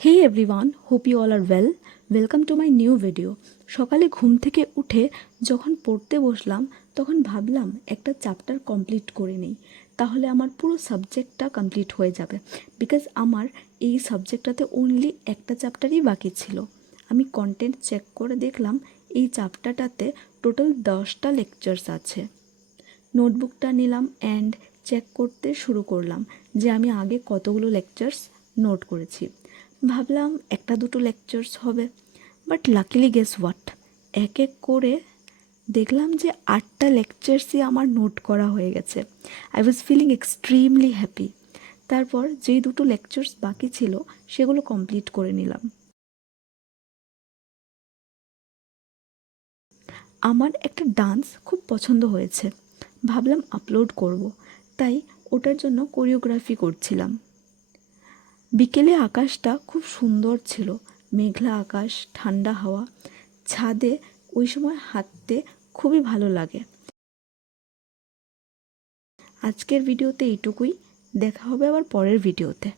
Hey everyone, hope you all are well. Welcome to my new video. সকালে ঘুম থেকে উঠে যখন পড়তে বসলাম তখন ভাবলাম একটা চ্যাপ্টার কমপ্লিট করে নিই, তাহলে আমার পুরো সাবজেক্টটা কমপ্লিট হয়ে যাবে। বিকজ আমার এই সাবজেক্টটাতে অনলি একটা চ্যাপ্টারই বাকি ছিল। আমি কন্টেন্ট চেক করে দেখলাম এই চ্যাপ্টারটাতে টোটাল 10টা লেকচার্স আছে। নোটবুকটা নিলাম অ্যান্ড চেক করতে শুরু করলাম যে আমি আগে কতগুলো লেকচার্স নোট করেছি। ভাবলাম একটা দুটো লেকচার্স হবে, বাট লাকিলি গেস হোয়াট, এক এক করে দেখলাম যে 8টা লেকচার্সই আমার নোট করা হয়ে গেছে। I was feeling extremely happy. তারপর যেই দুটো লেকচার্স বাকি ছিল সেগুলো কমপ্লিট করে নিলাম। আমার একটা ডান্স খুব পছন্দ হয়েছে, ভাবলাম আপলোড করব, তাই ওটার জন্য কোরিওগ্রাফি করছিলাম। বিকেলে আকাশটা খুব সুন্দর ছিল, মেঘলা আকাশ, ঠান্ডা হাওয়া, ছাদে ওই সময় হাঁটতে খুবই ভালো লাগে। আজকের ভিডিওতে এইটুকুই, দেখা হবে আবার পরের ভিডিওতে।